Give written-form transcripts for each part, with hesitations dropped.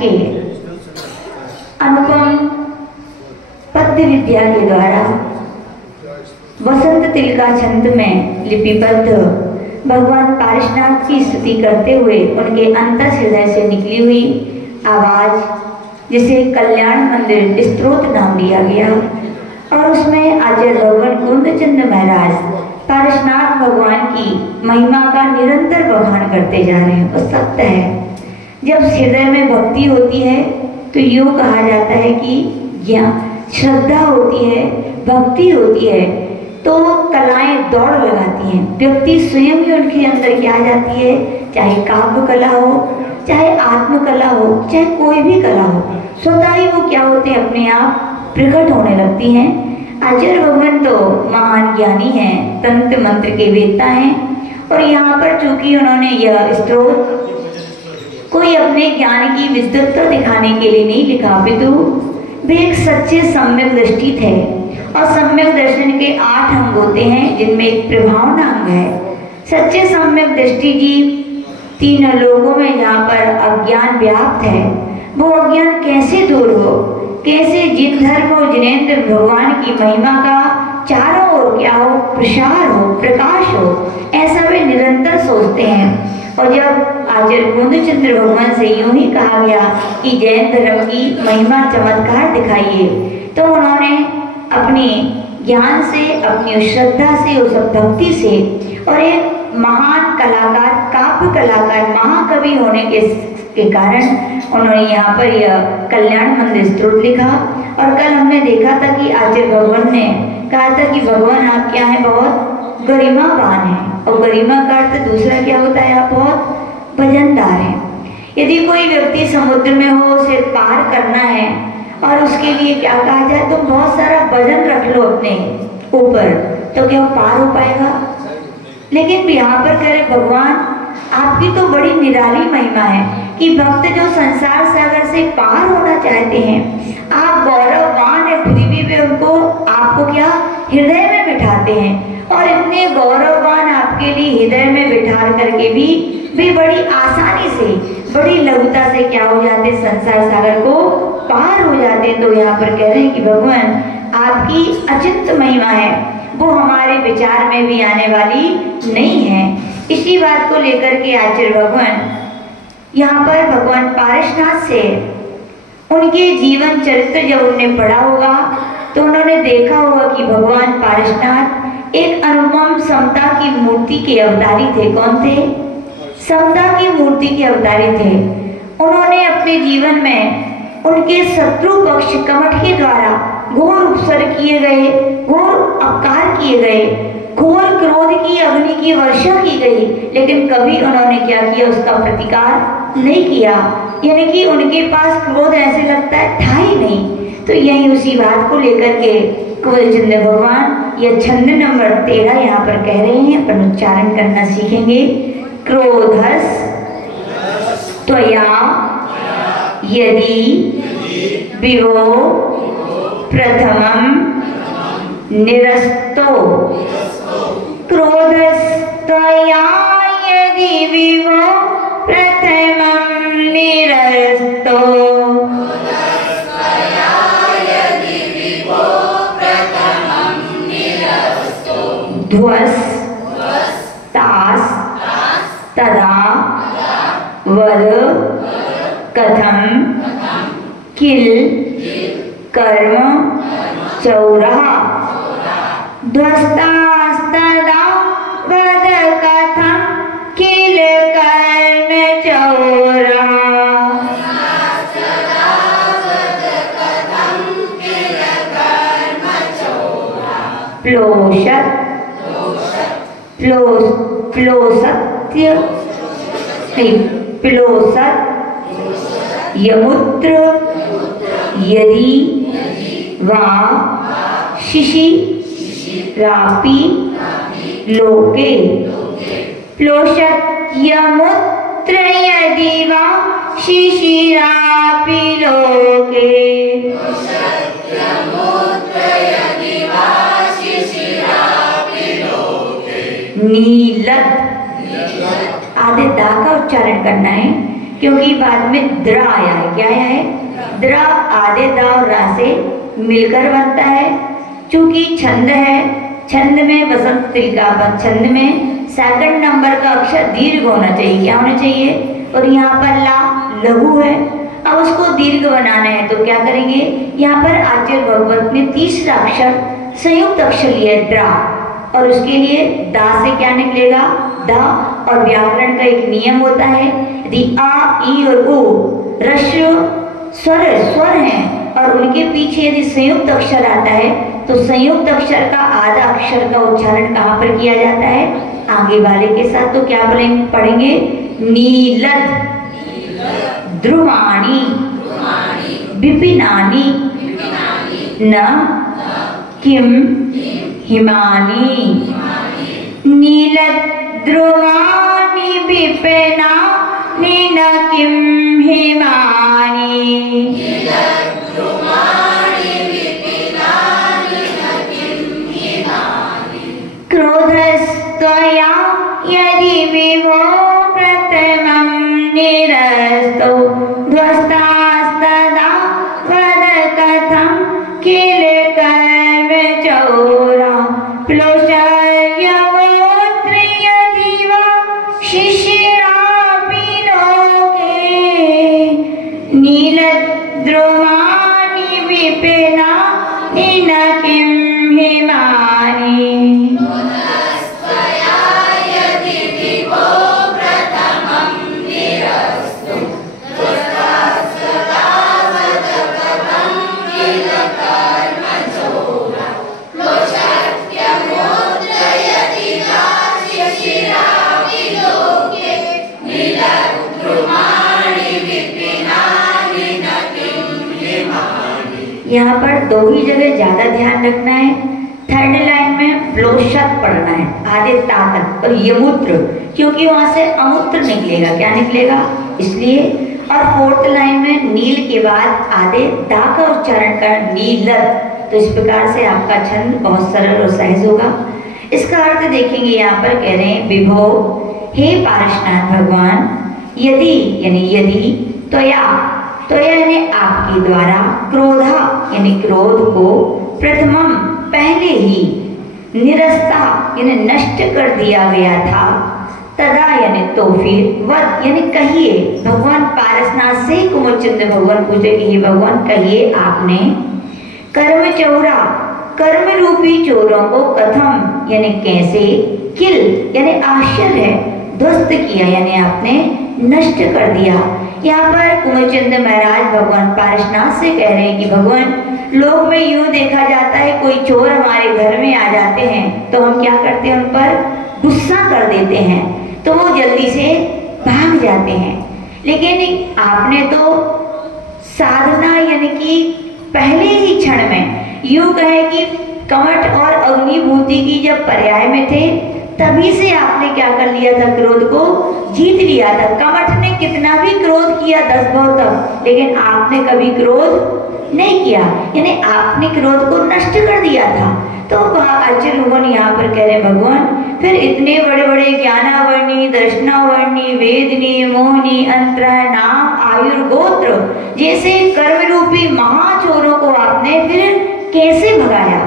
के अनुपम पद्य विद्या के द्वारा वसंत तिलका छंद में लिपिबद्ध भगवान पारशनाथ की स्तुति करते हुए उनके अंतर हृदय से निकली हुई आवाज, जिसे कल्याण मंदिर स्तोत्र नाम दिया गया, और उसमें आचार्य भगवान कुंदचंद महाराज पारशनाथ भगवान की महिमा का निरंतर बखान करते जा रहे हैं। वो सत्य है, जब हृदय में भक्ति होती है तो यूँ कहा जाता है कि श्रद्धा होती है, भक्ति होती है, तो कलाएं दौड़ लगाती हैं। व्यक्ति स्वयं ही उनके अंदर क्या आ जाती है, चाहे काव्य कला हो, चाहे आत्मकला हो, चाहे कोई भी कला हो, स्वतः ही वो क्या होते हैं, अपने आप प्रकट होने लगती हैं। आचार्य भगवान तो महान ज्ञानी हैं, तंत्र मंत्र के वेत्ता हैं, और यहाँ पर चूंकि उन्होंने यह स्तोत्र कोई अपने ज्ञान की विस्तृतता दिखाने के लिए नहीं लिखा, अपितु वे एक सच्चे सम्यक दृष्टि थे। और सम्यक दर्शन के 8 अंग होते हैं, जिनमें एक प्रभावना अंग है। सच्चे सम्यक दृष्टि जी 3 लोगों में यहाँ पर अज्ञान व्याप्त है, वो अज्ञान कैसे दूर हो, कैसे जिन धर्म और जिनेन्द्र भगवान की महिमा का चारों ओर क्या हो, प्रसार हो, प्रकाश हो, ऐसा वे निरंतर सोचते हैं। और जब आचार्य कुंदचंद्र भगवान से यूं ही कहा गया कि जैन धर्म की महिमा चमत्कार दिखाइए, तो उन्होंने अपनी ज्ञान से, अपनी श्रद्धा से, उस भक्ति से, और एक महान कलाकार, काव्य कलाकार, महाकवि होने के कारण उन्होंने यहाँ पर यह कल्याण मंदिर स्तोत्र लिखा। और कल हमने देखा था कि आचार्य भगवान ने कहा था कि भगवान आप क्या हैं, बहुत गरिमावान है, और गरिमा का अर्थ दूसरा क्या होता है, आप बहुत वजनदार है। यदि कोई व्यक्ति समुद्र में हो, उसे पार करना है, और उसके लिए क्या कहा जाए, तुम बहुत सारा वजन रख लो अपने ऊपर, तो क्या वो पार हो पाएगा? लेकिन यहाँ पर कह रहे भगवान आपकी तो बड़ी निराली महिमा है कि भक्त जो संसार सागर से पार होना चाहते हैं, आप गौरववान है, पृथ्वी पे उनको आपको क्या हृदय में बिठाते हैं, और इतने गौरववान आपके लिए हृदय में बिठा करके भी वे बड़ी आसानी से, बड़ी लघुता से क्या हो जाते, संसार सागर को पार हो जाते। तो यहाँ पर कह रहे हैं कि भगवान आपकी अचिंत महिमा है, वो हमारे विचार में भी आने वाली नहीं है। इसी बात को लेकर के आचार्य भगवान यहाँ पर भगवान पारशनाथ से उनके जीवन चरित्र जब उन्होंने पढ़ा होगा, तो उन्होंने देखा होगा कि भगवान पारशनाथ एक अनुपम समता की मूर्ति के अवतारी थे। कौन थे? समता की मूर्ति के अवतारी थे। उन्होंने अपने जीवन में उनके शत्रु पक्ष कमठ के द्वारा घोर उपसर्ग किए गए, घोर अपकार किए गए, घोर क्रोध की अग्नि की वर्षा की गई, लेकिन कभी उन्होंने क्या किया, उसका प्रतिकार नहीं किया। यानी कि उनके पास क्रोध ऐसे लगता है था ही नहीं। तो यही उसी बात को लेकर के कुंदचंद्र भगवान यह छंद नंबर 13 यहाँ पर कह रहे हैं, अपन उच्चारण करना सीखेंगे। क्रोधस त्वया यदि विभो प्रथमं निरस्तो, क्रोधस्त्वया यदि विभो प्रथमं निरस्तो, ध्वस तास तदा वद कथम किल कर्म चौरः, ध्वस्तास्तदा वद कथम किल कर्म चौरः। प्लोषत प्लोसत्य प्लोसत यमुत्र यदि वा शिशिरापि लोके, प्लोषत यमुत्र यदि वा शिशिरापि लोके, नीलत आदि दा का उच्चारण करना है। क्योंकि बाद में द्र आया है। क्या आया है? द्र आधे द और रा से मिलकर बनता है। चूंकि छंद है, छंद में वसंत तिलकापद, छंद में सेकंड नंबर का अक्षर दीर्घ होना चाहिए। क्या होना चाहिए? और यहाँ पर ला लघु है। अब उसको दीर्घ बनाना है तो क्या करेंगे? यहाँ पर आचार्य भगवत ने तीसरा अक्षर संयुक्त अक्षर लिया है द्रा, और उसके लिए दा से क्या निकलेगा? दा। और व्याकरण का एक नियम होता है, यदि आ, ई और उ ह्रस्व स्वर हैं और उनके पीछे यदि संयुक्त अक्षर आता है तो संयुक्त अक्षर का आधा अक्षर का उच्चारण कहाँ पर किया जाता है? आगे वाले के साथ। तो क्या पढ़ेंगे? नीलद ध्रुवाणी विपिनानि न किम हिमानी। नीलद ध्रुवाणी विपिनानि न किम हिमानी। क्रोधस्त्वया यदि विभो प्रथमं निरस्तो ध्वस्तास्तदा वद कथं किल कर्म चौरा प्लोषयवोत्रियदिव शिशिरापि लोके। नीलद्रुमाणि विपिनानि न किं हिमानि। यहाँ पर दो ही जगह ज्यादा ध्यान रखना है। थर्ड लाइन में प्लोषत पढ़ना है आधे ता तक, और यमूत्र, क्योंकि वहां से अमूत्र निकलेगा। क्या निकलेगा? इसलिए। और फोर्थ लाइन में नील के बाद आधे दा का उच्चारण कर नीलत। तो इस प्रकार से आपका छंद बहुत सरल और सहज होगा। इसका अर्थ देखेंगे, यहाँ पर कह रहे हैं विभो, हे पारसनाथ भगवान, यदि यानी यदि त्वया, त्वया यानी आपके द्वारा, क्रोधा यानी क्रोध को, प्रथमम पहले ही, निरस्ता यानी नष्ट कर दिया गया था, तदा यानी तो फिर, वद यानी कहिए। भगवान पारसनाथ से कुमोरचंद भगवान पूछे कि हे भगवान कहिए आपने कर्म चौरा, कर्म रूपी चोरों को कथम यानी कैसे, किल यानी आश्चर्य है, ध्वस्त किया यानी आपने नष्ट कर दिया। यहाँ पर कुमोरचंद महाराज भगवान पारसनाथ से कह रहे हैं कि भगवान, लोक में यूं देखा जाता है कोई चोर हमारे घर में आ जाते हैं तो हम क्या करते हैं? उन पर गुस्सा कर देते हैं तो वो जल्दी से भाग जाते हैं। लेकिन आपने तो साधना यानी कि पहले ही क्षण में, यूं कहे कि कमठ और अग्निभूति की जब पर्याय में थे तभी से आपने क्या कर लिया था? क्रोध को जीत लिया था। कमठ ने कितना भी क्रोध किया 10 भाव तक, लेकिन आपने कभी क्रोध नहीं किया, यानी आपने क्रोध को नष्ट कर दिया था। तो आचार्य भगवान यहाँ पर कह रहे हैं भगवान, फिर इतने बड़े बड़े ज्ञानावर्णी, दर्शनावर्णी, वेदनी, मोहनी, अंतर, नाम, आयुर्गोत्र जैसे कर्म रूपी महाचोरों को आपने फिर कैसे भगाया?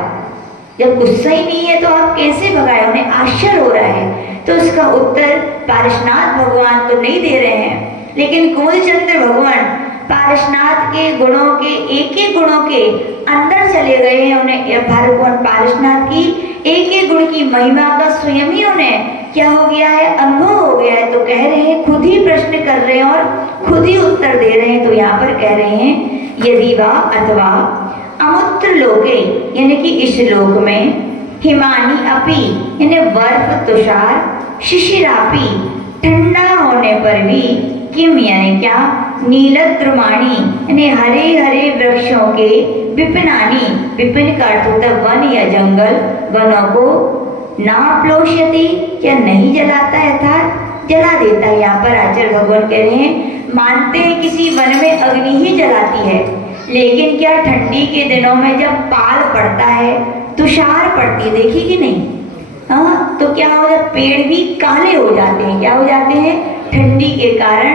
जब गुस्सा ही नहीं है तो आप कैसे भगाए? उन्हें आश्चर्य हो रहा है। तो इसका उत्तर पारसनाथ भगवान तो नहीं दे रहे हैं, लेकिन कुलचंद्र भगवान पारसनाथ के गुणों के, एक एक गुणों के अंदर चले गए हैं। उन्हें भगवान पारसनाथ की एक एक गुण की महिमा का स्वयं ही उन्हें क्या हो गया है? अनुभव हो गया है। तो कह रहे हैं, खुद ही प्रश्न कर रहे हैं और खुद ही उत्तर दे रहे हैं। तो यहाँ पर कह रहे हैं, यदि वा अथवा अमुत्र लोके यानी कि इस लोक में, हिमानी अपि यानी बर्फ तुषार, शिशिरापि ठंडा होने पर भी, किम यानी क्या, नीलद्रुमाणी यानी हरे हरे वृक्षों के, विपिनानी विपिन का अर्थ होता है वन या जंगल, वनों को ना प्लोष्यति क्या नहीं जलाता है, अर्थात जला देता है। यहाँ पर आचार्य भगवान कह रहे हैं, मानते हैं किसी वन में अग्नि ही जलाती है, लेकिन क्या ठंडी के दिनों में जब पाल पड़ता है, तुषार पड़ती है, देखी कि नहीं? हाँ, तो क्या हो जाता, पेड़ भी काले हो जाते हैं। क्या हो जाते हैं? ठंडी के कारण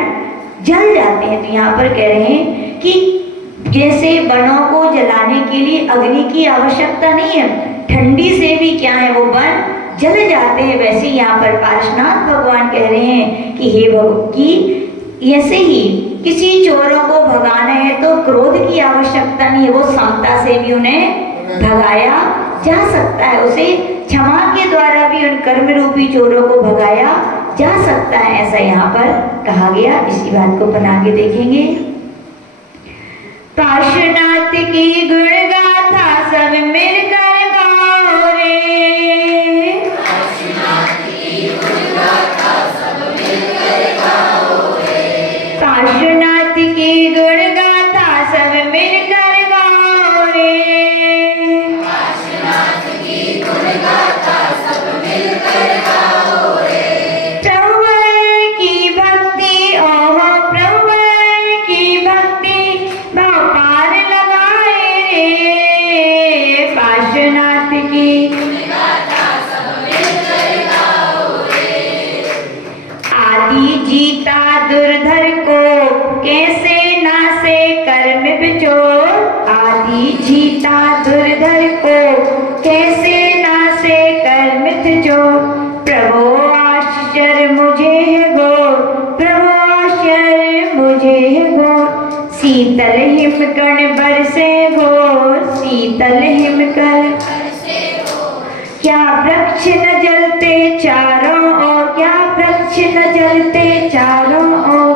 जल जाते हैं। तो यहाँ पर कह रहे हैं कि जैसे वनों को जलाने के लिए अग्नि की आवश्यकता नहीं है, ठंडी से भी क्या है वो वन जल जाते हैं, वैसे यहाँ पर पार्श्वनाथ भगवान कह रहे हैं कि हे भगवान की ऐसे ही किसी चोरों को भगाना है तो क्रोध की आवश्यकता नहीं है, वो समता से भी उन्हें भगाया जा सकता है, उसे क्षमा के द्वारा भी उन कर्म रूपी चोरों को भगाया जा सकता है, ऐसा यहाँ पर कहा गया। इसी बात को बना के देखेंगे। पार्श्वनाथ की गुण गाथा सब मिलकर गाओ रे, पार्श्वनाथ की गुण गाथा सब मिलकर गाओ रे, पार्श्वनाथ की गुण गाथा सब मिलकर गाओ रे, पार्श्वनाथ की गुण गाथा सब मिलकर गाओ रे। प्रभु की भक्ति ओहो प्रभु की भक्ति भाव पार लगाए रे, पार्श्वनाथ की गुण गाथा सब मिलकर गाओ रे। आदि जीता दुर्धर को कैसे नासे कर्म बिचोर, आदि जीता दुर्धर को कैसे नासे कर्म बिचोर, प्रभु आश्चर्य मुझे है घोर, प्रभु आश्चर्य मुझे है घोर, शीतल हिमकण बरसे घोर, शीतल हिमकण क्या वृक्ष न जलते चारों ओर, क्या वृक्ष न जलते चारों ओर,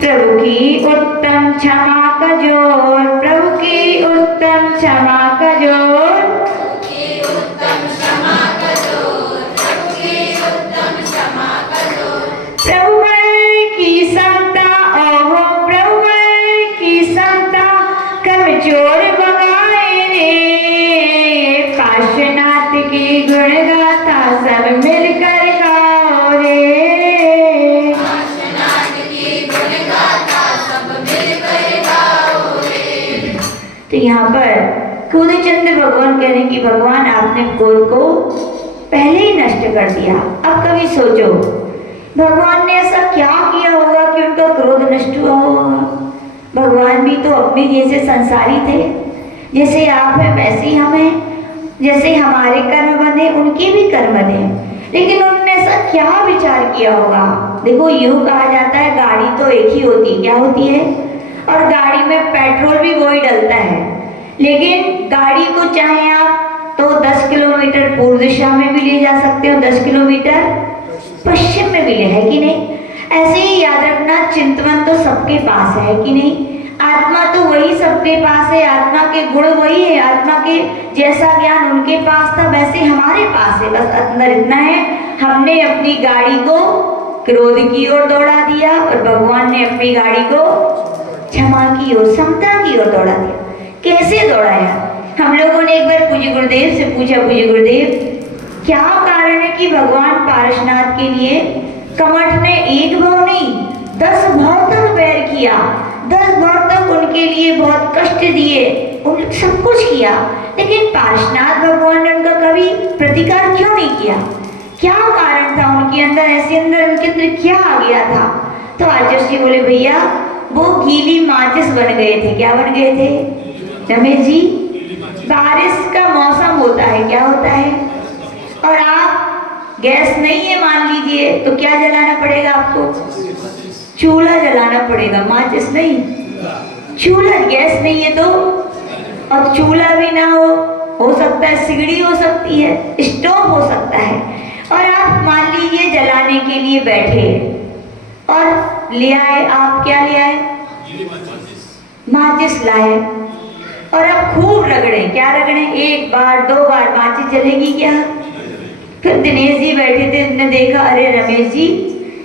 प्रभु की उत्तम क्षमा का जोर, प्रभु की उत्तम क्षमा का जोर, प्रभु की समता ओहो प्रभु की समता कमजोर भगाए रे, पार्श्वनाथ की गुण गाथा सब मिलकर गाओ रे, पार्श्वनाथ की गुण गाथा सब मिलकर गाओ रे। तो यहाँ पर क्रोधचंद्र भगवान कह रहे हैं कि भगवान आपने क्रोध को पहले ही नष्ट कर दिया। अब कभी सोचो भगवान ने ऐसा क्या किया होगा कि उनका क्रोध नष्ट हुआ होगा। भगवान भी तो अपने जैसे संसारी थे, जैसे आप हैं वैसे ही हम हैं, जैसे हमारे कर्म बंधे उनके भी कर्म बंधे, लेकिन उन्होंने ऐसा क्या विचार किया होगा। देखो यूं कहा जाता है गाड़ी तो एक ही होती, क्या होती है, और गाड़ी में पेट्रोल भी वही डलता है, लेकिन गाड़ी को चाहे आप तो 10 किलोमीटर पूर्व दिशा में भी ले जा सकते हो, 10 किलोमीटर पश्चिम में भी है कि नहीं। ऐसे ही याद रखना चिंतवन तो सबके पास है कि नहीं, आत्मा तो वही सबके पास है, आत्मा के गुण वही है, आत्मा के जैसा ज्ञान उनके पास था वैसे हमारे पास है, बस अंदर इतना है हमने अपनी गाड़ी को क्रोध की ओर दौड़ा दिया और भगवान ने अपनी गाड़ी को क्षमा की ओर समता की ओर दौड़ा दिया। कैसे दौड़ाया? हम लोगों ने एक बार पूज्य गुरुदेव से पूछा, पूज्य गुरुदेव क्या कारण है कि भगवान पार्श्वनाथ के लिए कमठ ने एक भाव नहीं 10 भाव तक बैर किया, 10 भाव तक उनके लिए बहुत कष्ट दिए, उन सब कुछ किया, लेकिन पार्श्वनाथ भगवान ने उनका कभी प्रतिकार क्यों नहीं किया? क्या कारण था उनके अंदर, ऐसे अंदर उनके अंदर क्या आ गया था? तो आचार्य जी बोले भैया वो गीली माचिस बन गए थे। क्या बन गए थे रमेश जी? बारिश का मौसम होता है, क्या होता है, और आप गैस नहीं है मान लीजिए तो क्या जलाना पड़ेगा आपको? चूल्हा जलाना पड़ेगा, माचिस नहीं, चूल्हा। गैस नहीं है तो, और चूल्हा भी ना हो सकता है सिगड़ी हो सकती है, स्टोव हो सकता है, और आप मान लीजिए जलाने के लिए बैठे और ले आए, आप क्या ले आए? माचिस लाए, और अब खूब रगड़े। क्या रगड़े? 1 बार 2 बार, माचिस जलेगी क्या? फिर दिनेश जी बैठे थे, उन्होंने देखा, अरे रमेश जी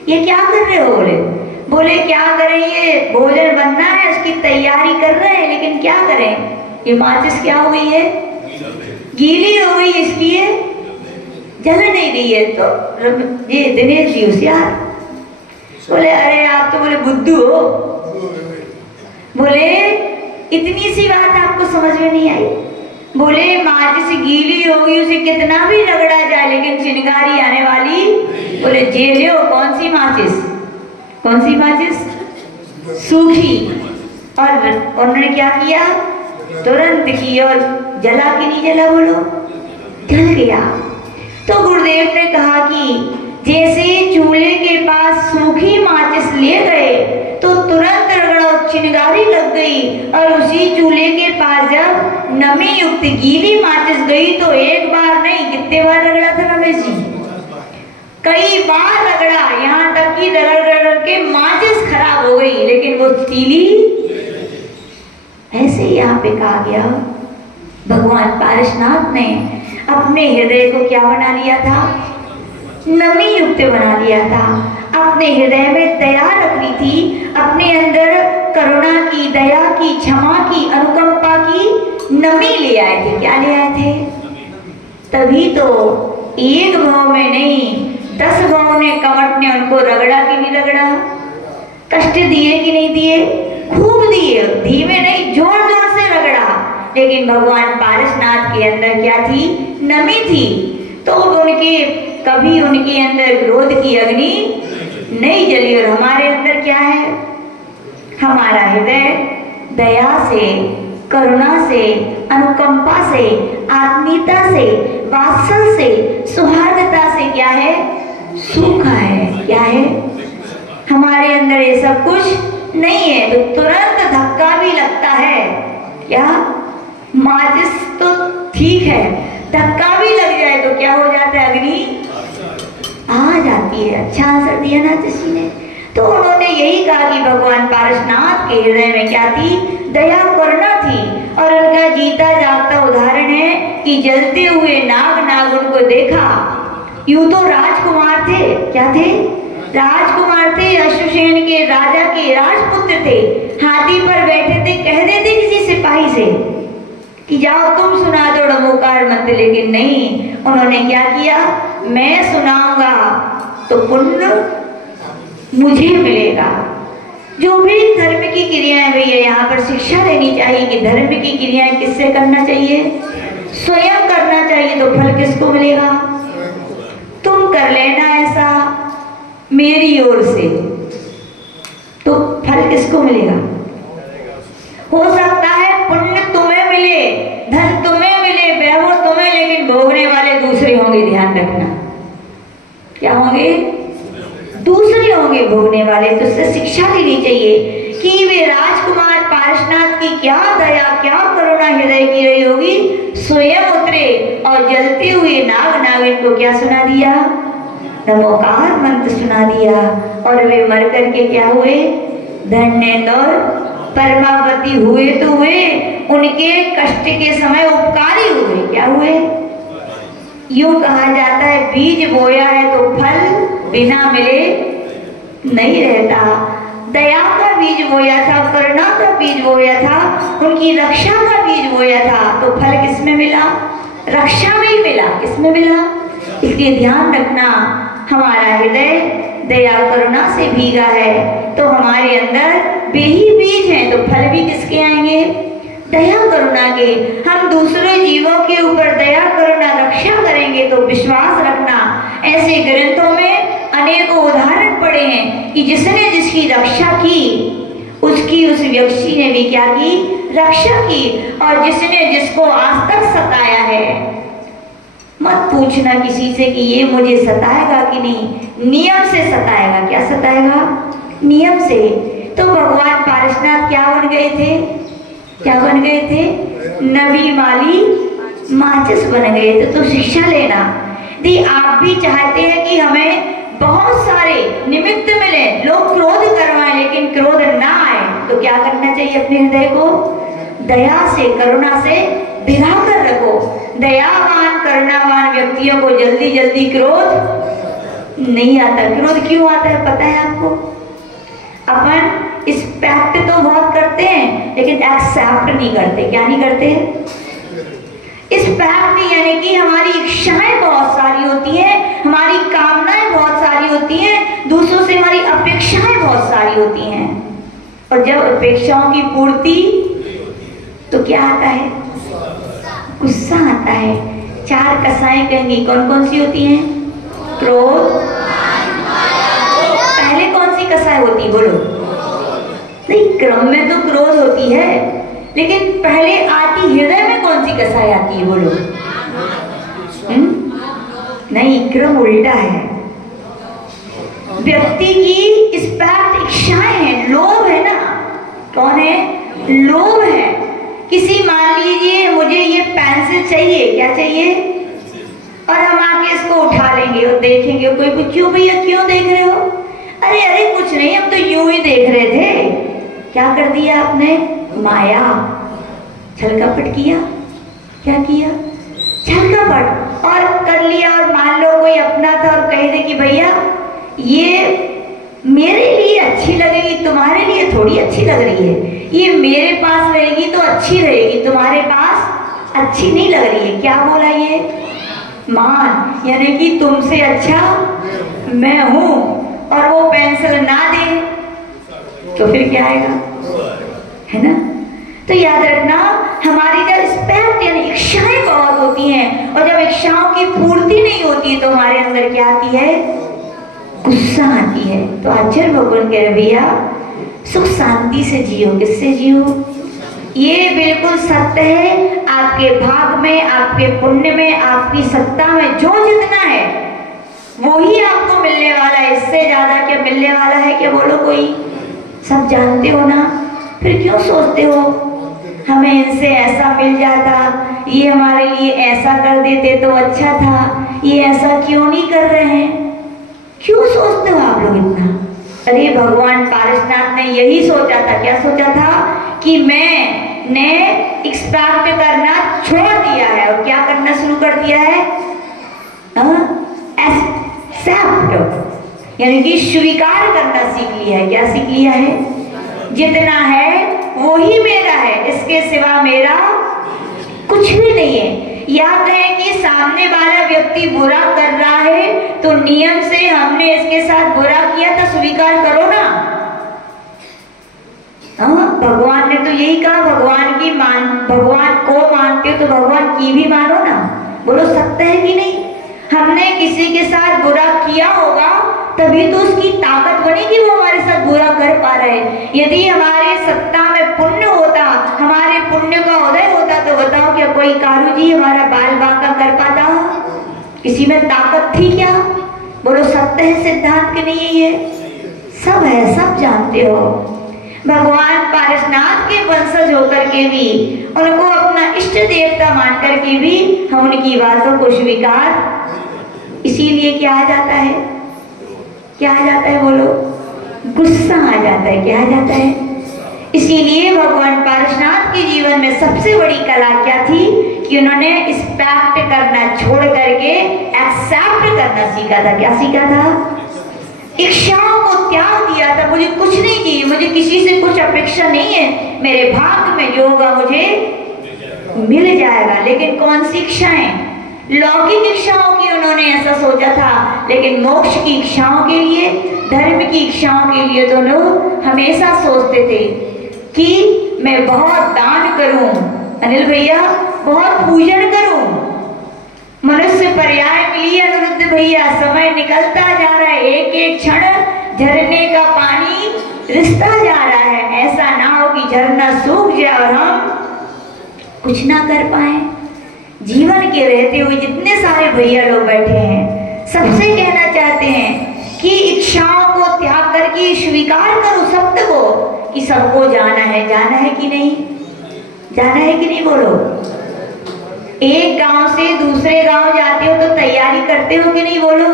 ये क्या कर रहे हो? बोले क्या करें, ये भोजन बनना है उसकी तैयारी कर रहे हैं, लेकिन क्या करें ये माचिस क्या हो गई है? गीली हो गई, इसलिए जल नहीं रही है। तो ये दिनेश जी होशियार बोले, अरे आप तो बोले बुद्धू हो, बोले इतनी सी बात आपको समझ में नहीं आई? बोले माचिस गीली होगी उसे कितना भी रगड़ा जाए लेकिन चिंगारी आने वाली। बोले जेल हो, कौन सी माचिस? कौन सी माचिस? सूखी, और उन्होंने क्या किया, तुरंत की, और जला कि नहीं जला, बोलो, जल गया। तो गुरुदेव ने कहा कि जैसे चूल्हे के पास सूखी माचिस ले गए तो तुरंत रगड़ा, चिंगारी लग गई, और उसी चूल्हे के पास जब नमी युक्त गीली माचिस गई तो एक बार नहीं, कितने बार रगड़ा था रमेश जी, कई बार रगड़ा, यहाँ तक कि रगड़ के माचिस खराब हो गई, लेकिन वो तीली। ऐसे यहाँ पे कहा गया, भगवान पारसनाथ ने अपने हृदय को क्या बना लिया था, नमी युक्त बना लिया था। अपने हृदय में दया रखनी थी, अपने अंदर करुणा की, दया की, क्षमा की, अनुकंपा की नमी ले आए थे। क्या ले आए थे? तभी तो एक भाव में नहीं, 10 भाव ने कमट ने उनको रगड़ा कि नहीं रगड़ा, कष्ट दिए कि नहीं दिए, खूब दिए, धीमे नहीं, जोर जोर से रगड़ा। लेकिन भगवान पारसनाथ के अंदर क्या थी, नमी थी। तो उनके कभी उनके अंदर क्रोध की अग्नि नहीं जली। और हमारे अंदर क्या है, हमारा हृदय दया से, करुणा से, अनुकंपा से, आत्मीयता से, वात्सल से, सौहार्दता से क्या है, सूखा है। क्या है? हमारे अंदर ये सब कुछ नहीं है। तो तुरंत धक्का भी लगता है। क्या? माचिस तो ठीक है, धक्का भी लग जाए तो क्या हो जाता है, अग्नि आ जाती है। अच्छा आंसर दिया ना किसी ने। तो उन्होंने यही कहा कि भगवान पारसनाथ के हृदय में क्या थी, दया करुणा थी। और उनका जीता जागता उदाहरण है कि जलते हुए नाग उनको देखा। यूं तो राजकुमार थे, क्या थे, राजकुमार थे, अश्वसेन के राजा के राजपुत्र थे, हाथी पर बैठे थे। कह देते किसी सिपाही से कि जाओ तुम सुना दो नमोकार मंत्र, लेकिन नहीं, उन्होंने क्या किया, मैं सुनाऊंगा तो पुण्य मुझे मिलेगा। जो भी धर्म की क्रियाएं, भैया यहाँ पर शिक्षा लेनी चाहिए कि धर्म की क्रियाएं किससे करना चाहिए, स्वयं करना चाहिए। तो फल किसको मिलेगा, तुम कर लेना ऐसा मेरी ओर से, तो फल किसको मिलेगा। हो सकता है पुण्य तुम्हें मिले, धन तुम्हें मिले, वैभव तुम्हें, लेकिन भोगने वाले दूसरे होंगे। ध्यान रखना, क्या होंगे, दूसरे होंगे भोगने वाले। तो उससे शिक्षा लेनी चाहिए कि वे राजकुमार पारसनाथ की क्या दया, क्या करुणा हृदय की रही होगी। स्वयं उतरे और जलते हुए नागिन को क्या सुना दिया, नमोकार मंत्र सुना दिया। और वे मर करके क्या हुए, धन्य और परमावती हुए। तो हुए, उनके कष्ट के समय उपकारी हुए। क्या हुए? यूं कहा जाता है बीज बोया है तो फल बिना मिले नहीं रहता। दया का बीज बोया था, करुणा का बीज बोया था, उनकी रक्षा का बीज बोया था, तो फल किसमें मिला, रक्षा में ही मिला। किसमें मिला? इसलिए ध्यान रखना, हमारा हृदय दया करुणा से भीगा है तो हमारे अंदर वे ही बीज हैं, तो फल भी किसके आएंगे, दया करुणा के। हम दूसरे जीवों के ऊपर दया करुणा रक्षा करेंगे तो विश्वास रखना, ऐसे ग्रंथों में अनेकों उदाहरण पड़े हैं कि जिसने जिसकी रक्षा की उसकी उस व्यक्ति ने भी क्या की, रक्षा की। और जिसने जिसको आज तक सताया है, मत पूछना किसी से कि ये मुझे सताएगा कि नहीं, नियम से सताएगा। क्या सताएगा? नियम से। तो भगवान पारसनाथ क्या बन गए थे, क्या बन गए थे, नबी माली माचिस बन गए थे। तो शिक्षा लेना दी, आप भी चाहते हैं कि हमें बहुत सारे निमित्त मिले, लोग क्रोध करवाएं लेकिन क्रोध ना आए, तो क्या करना चाहिए, अपने हृदय को दया से, करुणा से भिगा कर रखो। दयावान करुणावान व्यक्तियों को जल्दी जल्दी क्रोध नहीं आता। क्रोध क्यों आता है पता है आपको? अपन एक्सपेक्ट तो बहुत करते हैं लेकिन एक्सेप्ट नहीं करते। क्या नहीं करते? एक्सपेक्ट यानी कि हमारी इच्छाएं बहुत सारी होती हैं, हमारी कामनाएं बहुत सारी होती हैं, दूसरों से हमारी अपेक्षाएं बहुत सारी होती हैं। और जब अपेक्षाओं की पूर्ति तो क्या आता है, गुस्सा आता है। 4 कसाएं कहेंगी, कौन कौन सी होती हैं? क्रोध। पहले कौन सी कसाई होती, बोलो? नहीं, क्रम में तो क्रोध होती है, लेकिन पहले आती हृदय में कौन सी कसाई आती है बोलो? नहीं, क्रम उल्टा है। व्यक्ति की इस्पेक्ट इच्छाएं हैं, लोभ है ना। कौन है? लोभ है। किसी, मान लीजिए मुझे ये पेंसिल चाहिए, क्या चाहिए, और हम आके इसको उठा लेंगे और देखेंगे, कोई क्यों भैया क्यों देख रहे हो? अरे अरे कुछ नहीं, हम तो यूं ही देख रहे थे। क्या कर दिया आपने? माया, छल कपट किया। क्या किया? छल कपट और कर लिया। और मान लो कोई अपना था और कह दे कि भैया ये मेरे लिए अच्छी लगेगी, तुम्हारे लिए थोड़ी अच्छी लग रही है, ये मेरे पास रहेगी तो अच्छी रहेगी, तुम्हारे पास अच्छी नहीं लग रही है। क्या बोला ये? मान, यानी कि तुमसे अच्छा मैं हूं, और वो पेंसिल ना दे तो फिर क्या आएगा, है ना? तो याद रखना, हमारी जब स्पेक्ट यानी इच्छाएं बहुत होती हैं, और जब इच्छाओं की पूर्ति नहीं होती है तो हमारे अंदर क्या आती है? गुस्सा आती है। तो आचार्य भगवान कह रहे भैया सुख शांति से जियो। किससे जियो? ये बिल्कुल सत्य है। आपके भाग में, आपके पुण्य में, आपकी सत्ता में जो जितना है वो ही आपको मिलने वाला है। इससे ज्यादा क्या मिलने वाला है? क्या बोलो कोई? सब जानते हो ना, फिर क्यों सोचते हो हमें इनसे ऐसा मिल जाता, ये हमारे लिए ऐसा कर देते तो अच्छा था, ये ऐसा क्यों नहीं कर रहे हैं? क्यों सोचते हो आप लोग इतना? अरे भगवान पारसनाथ ने यही सोचा था। क्या सोचा था? कि मैंने एक्सपेक्ट करना छोड़ दिया है और क्या करना शुरू कर दिया है? एक्सेप्ट, यानी कि स्वीकार करना सीख लिया है। क्या सीख लिया है? जितना है वो ही मेरा है, इसके सिवा मेरा कुछ भी नहीं है। याद है कि सामने वाला व्यक्ति बुरा कर रहा है तो नियम से हमने इसके साथ बुरा किया तो स्वीकार करो ना। भगवान ने तो यही कहा, भगवान को मानते हो तो भगवान की भी मानो ना। बोलो सत्य है कि नहीं? हमने किसी के साथ बुरा किया होगा तभी तो उसकी ताकत बनी कि वो हमारे साथ बुरा कर पा रहे। यदि हमारे सत्ता में पुण्य होता, हमारे पुण्य का उदय होता, तो बताओ क्या कोई कारू जी हमारा बाल बांका कर पाता? किसी में ताकत थी क्या? बोलो सत्य है सिद्धांत के नहीं है? सब है, सब जानते हो। भगवान पारसनाथ के वंशज होकर के भी, उनको अपना इष्ट देवता मान करके भी हम उनकी बातों को स्वीकार, इसीलिए क्या आ जाता है? क्या आ जाता है बोलो? गुस्सा आ जाता है। क्या आ जाता है? इसीलिए भगवान पारसनाथ के जीवन में सबसे बड़ी कला क्या थी कि उन्होंने एक्सपेक्ट करना छोड़ करके एक्सेप्ट करना सीखा था। क्या सीखा था? इच्छाओं को त्याग दिया था। मुझे कुछ नहीं चाहिए, मुझे किसी से कुछ अपेक्षा नहीं है, मेरे भाग्य में जो होगा मुझे मिल जाएगा। लेकिन कौन सी इच्छाएं? लौकिक इच्छाओं की उन्होंने ऐसा सोचा था, लेकिन मोक्ष की इच्छाओं के लिए, धर्म की इच्छाओं के लिए तो लोग हमेशा सोचते थे कि मैं बहुत दान करूं, अनिल भैया बहुत पूजन करूं। मनुष्य पर्याय मिली अनिरुद्ध भैया, समय निकलता जा रहा है, एक एक क्षण झरने का पानी रिसता जा रहा है। ऐसा ना हो कि झरना सूख जाए और हम कुछ ना कर पाए। जीवन के रहते हुए जितने सारे भैया लोग बैठे हैं, सबसे कहना चाहते हैं कि इच्छाओं को त्याग करके स्वीकार करो सत्य को कि सबको जाना है। जाना है कि नहीं? जाना है कि नहीं बोलो? एक गांव से दूसरे गांव जाते हो तो तैयारी करते हो कि नहीं बोलो?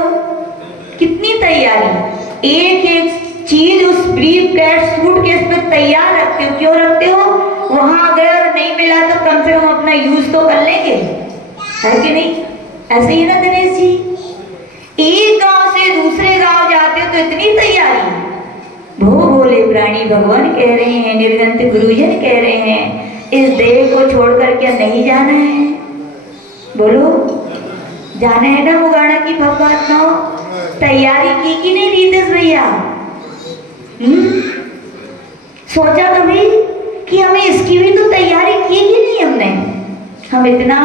कितनी तैयारी, एक एक चीज उस ब्रीफकेस सूटकेस पे तैयार रखते हो। क्यों रखते हो? वहां गए और नहीं मिला तो कम से कम अपना यूज तो कर लेंगे, है कि नहीं? ऐसे ही ना दिनेश जी? एक गांव से दूसरे गांव जाते हो तो इतनी तैयारी। भो भोले प्राणी भगवान कह रहे हैं, निर्गंत गुरुजन कह रहे हैं, इस देह को छोड़कर क्या नहीं जाना है? बोलो जाना है ना मुगाड़ा की भगवान? तैयारी की कि नहीं रितेश भैया? सोचा कभी कि हमें इसकी भी तो तैयारी की कि नहीं हमने? हम इतना,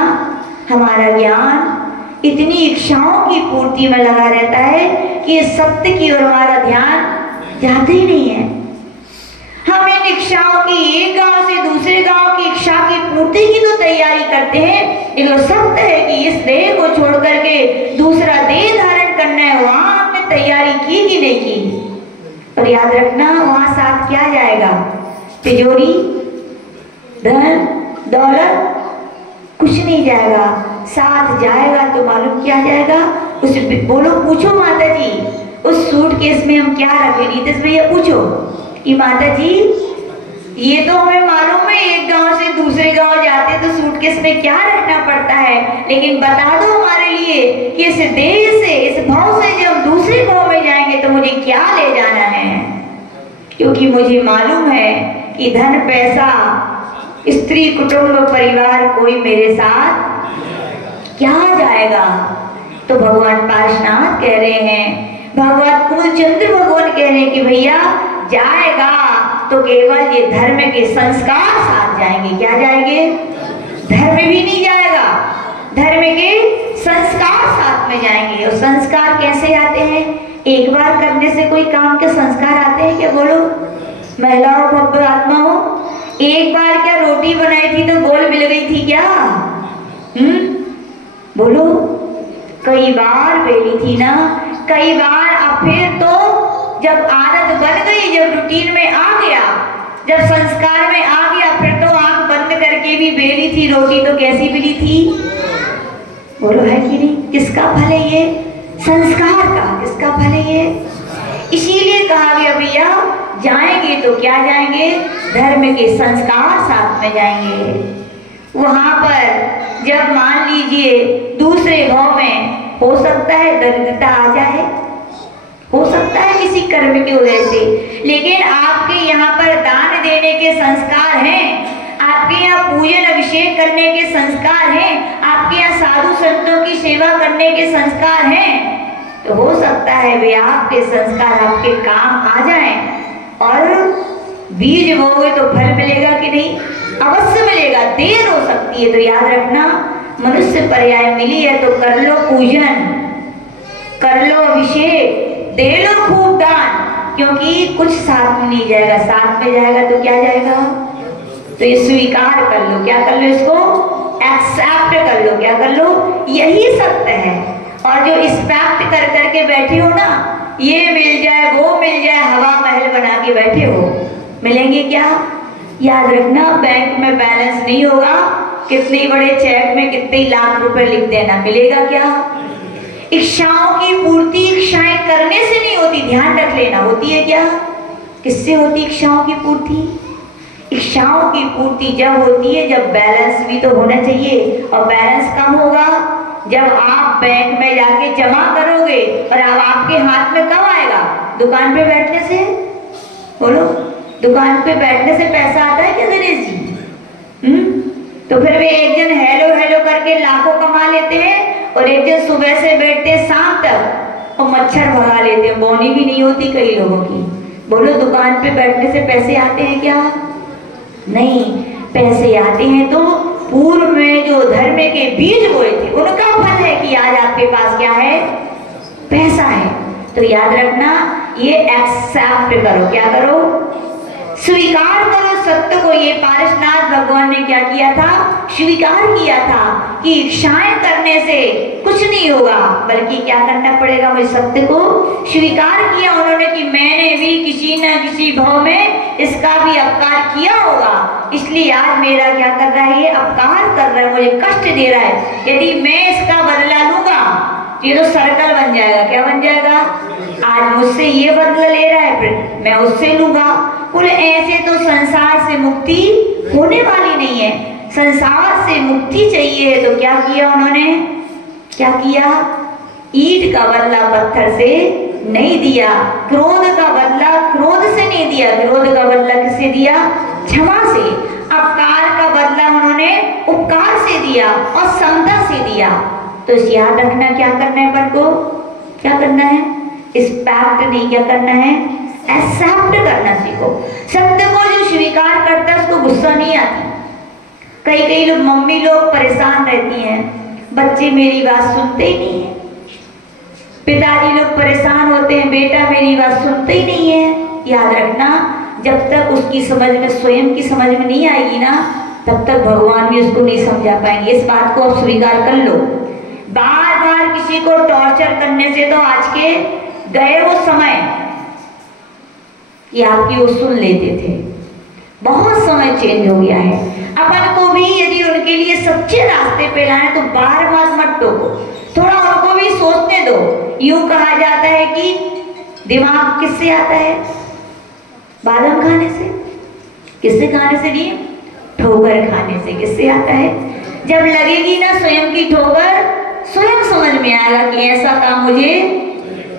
हमारा ज्ञान इतनी इच्छाओं की पूर्ति में लगा रहता है कि सत्य की ओर हमारा ध्यान जाता ही नहीं है। हम इन इच्छाओं की, एक गांव से दूसरे गांव की इच्छा की पूर्ति की तो तैयारी करते हैं, लेकिन सत्य है कि इस देह को छोड़ करके दूसरा देह धारण करना है, वहां आपने तैयारी की कि नहीं की? और याद रखना, वहां साथ क्या जाएगा? तिजोरी, धन दौलत कुछ नहीं जाएगा। साथ जाएगा तो मालूम क्या जाएगा? उस बोलो, पूछो माता जी, उस सूटकेस में हम क्या रखे? नीतीश भैया पूछो कि माता जी ये तो हमें मालूम है, एक गांव से दूसरे गांव जाते तो सूटकेस में क्या रखना पड़ता है, लेकिन बता दो हमारे लिए कि इस देह से, इस भाव से जब दूसरे भाव में जाएंगे तो मुझे क्या ले जाना है? क्योंकि मुझे मालूम है कि धन, पैसा, स्त्री, कुटुंब, परिवार कोई मेरे साथ क्या जाएगा। तो भगवान पार्श्वनाथ कह रहे हैं, भगवान कुलचंद्र भगवान कह रहे हैं कि भैया जाएगा तो केवल ये धर्म के संस्कार साथ जाएंगे। क्या जाएंगे? धर्म भी नहीं जाएगा, धर्म के संस्कार साथ में जाएंगे। और संस्कार कैसे आते हैं? एक बार करने से कोई काम के संस्कार आते हैं क्या? बोलो महिलाओं, भव्य आत्माओं, एक बार क्या रोटी बनाई थी तो गोल मिल गई थी क्या? बोलो, कई बार बेली थी ना, कई बार। अब फिर तो जब आदत बन गई, जब रूटीन में आ गया, जब संस्कार में आ गया, फिर तो आंख बंद करके भी बेली थी रोटी, तो कैसी मिली थी? बोलो है कि नहीं? किसका फल है ये? संस्कार का। किसका फल है ये? इसीलिए कहा गया भैया जाएंगे तो क्या जाएंगे? धर्म के संस्कार साथ में जाएंगे। वहां पर जब मान लीजिए दूसरे गांव में हो सकता है दरिद्रता आ जाए, हो सकता है किसी कर्म की वजह से, लेकिन आपके यहाँ पर दान देने के संस्कार हैं, आपके यहाँ पूजन अभिषेक करने के संस्कार हैं, आपके यहाँ साधु संतों की सेवा करने के संस्कार हैं, तो हो सकता है वे आपके संस्कार आपके काम आ जाएं। और बीज बोगे तो फल मिलेगा कि नहीं? अवश्य मिलेगा, देर हो सकती है। तो याद रखना, मनुष्य पर्याय मिली है तो कर लो पूजन, कर लो अभिषेक, दे लो खूब दान, क्योंकि कुछ साथ में नहीं जाएगा, साथ में जाएगा तो क्या जाएगा? तो ये स्वीकार कर लो। क्या कर लो? इसको एक्सेप्ट कर लो। क्या कर लो? यही सत्य है। और जो एक्सपेक्ट कर करके बैठे हो ना, ये मिल जाए, वो मिल जाए, हवा महल बना के बैठे हो, मिलेंगे क्या? याद रखना, बैंक में बैलेंस नहीं होगा, कितने बड़े चेक में कितने लाख रुपए लिख देना, मिलेगा क्या? इच्छाओं की पूर्ति इच्छाएं करने से नहीं होती, ध्यान रख लेना। होती है क्या? किससे होती इच्छाओं की पूर्ति? इच्छाओं की पूर्ति जब होती है जब बैलेंस भी तो होना चाहिए। और बैलेंस कम होगा जब आप बैंक में जाके जमा करोगे, और अब आपके हाथ में कब आएगा? दुकान पे बैठने से। बोलो, दुकान पे बैठने से पैसा आता है क्या गणेश जी? तो फिर वे एक जन हेलो हेलो करके लाखों कमा लेते हैं, और एक जन सुबह से बैठते शाम तक और मच्छर भगा लेते हैं, बोनी भी नहीं होती कई लोगों की। बोलो, दुकान पे बैठने से पैसे आते हैं क्या? नहीं, पैसे आते हैं तो पूर्व में जो धर्म के बीज बोए थे उनका फल है कि आज आपके पास क्या है? पैसा है। तो याद रखना, ये एक्सेप्ट करो। क्या करो? स्वीकार करो सत्य को। ये पारसनाथ भगवान ने क्या किया था? स्वीकार किया था कि इच्छाएं करने से कुछ नहीं होगा, बल्कि क्या करना पड़ेगा? मुझे सत्य को स्वीकार किया उन्होंने कि मैंने भी किसी न किसी भाव में इसका भी अपकार किया होगा, इसलिए आज मेरा क्या कर रहा है? ये अपकार कर रहा है, मुझे कष्ट दे रहा है। यदि मैं इसका बदला लूंगा ये तो सर्कल बन जाएगा। क्या बन जाएगा? आज मुझसे ये बदला ले रहा है, फिर मैं उससे लूंगा। कुल ऐसे तो संसार से मुक्ति होने वाली नहीं है। संसार से मुक्ति चाहिए तो क्या किया उन्होंने? क्या किया? ईंट का बदला पत्थर से नहीं दिया, क्रोध का बदला क्रोध से नहीं दिया, क्रोध का बदला किससे दिया? क्षमा से। अपकार का बदला उन्होंने उपकार से दिया और समता से दिया। तो याद रखना, क्या करना है अपन को? क्या करना है? एक्सेप्ट नहीं, क्या करना है? एक्सेप्ट करना सीखो। सत्य को जो स्वीकार करता है उसको गुस्सा नहीं आती। कई लोग, मम्मी लोग परेशान रहती हैं, बच्चे मेरी बात सुनते ही नहीं है। पिताजी लोग परेशान होते हैं, बेटा मेरी बात सुनते ही नहीं है। याद रखना, जब तक उसकी समझ में, स्वयं की समझ में नहीं आएगी ना, तब तक भगवान भी उसको नहीं समझा पाएंगे। इस बात को आप स्वीकार कर लो। बार बार किसी को टॉर्चर करने से तो आज के गए वो समय कि आपकी वो सुन लेते थे। बहुत समय चेंज हो गया है। अपन को भी यदि उनके लिए सच्चे रास्ते पे लाए तो बार बार मत टोको, थोड़ा उनको भी सोचने दो। यूं कहा जाता है कि दिमाग किससे आता है? बादाम खाने से। किससे खाने से नहीं? ठोकर खाने से। किससे आता है? जब लगेगी ना स्वयं की ठोकर, स्वयं समझ में आएगा कि ऐसा काम मुझे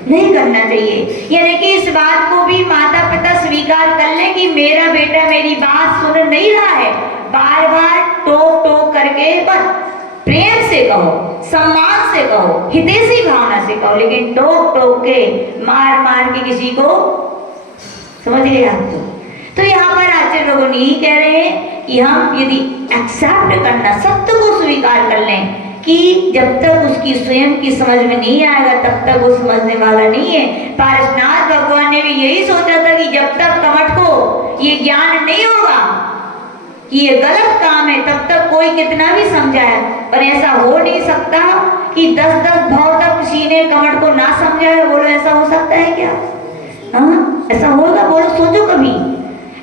नहीं करना चाहिए। यानी कि इस बात को भी माता पिता स्वीकार कर ले कि मेरा बेटा मेरी बात सुन नहीं रहा है। बार बार टोक टोक करके, बस प्रेम से कहो, सम्मान से कहो, हितैषी भावना से कहो, लेकिन टोक टोक के, मार मार के किसी को, समझ गए आप? तो यहाँ पर आचार्य लोगों ने ही कह रहे हैं कि हम यदि एक्सेप्ट करना, सत्य को स्वीकार कर लें कि जब तक उसकी स्वयं की समझ में नहीं आएगा तब तक वो समझने वाला नहीं है। पारसनाथ भगवान ने भी यही सोचा था कि जब तक कमठ को ये ज्ञान नहीं होगा कि ये गलत काम है, तब तक कोई कितना भी समझाए, पर ऐसा हो नहीं सकता कि 10-10 भाव तक किसी ने कमठ को ना समझाया। बोलो ऐसा हो सकता है क्या? हाँ, ऐसा होगा? बोलो, सोचो कभी।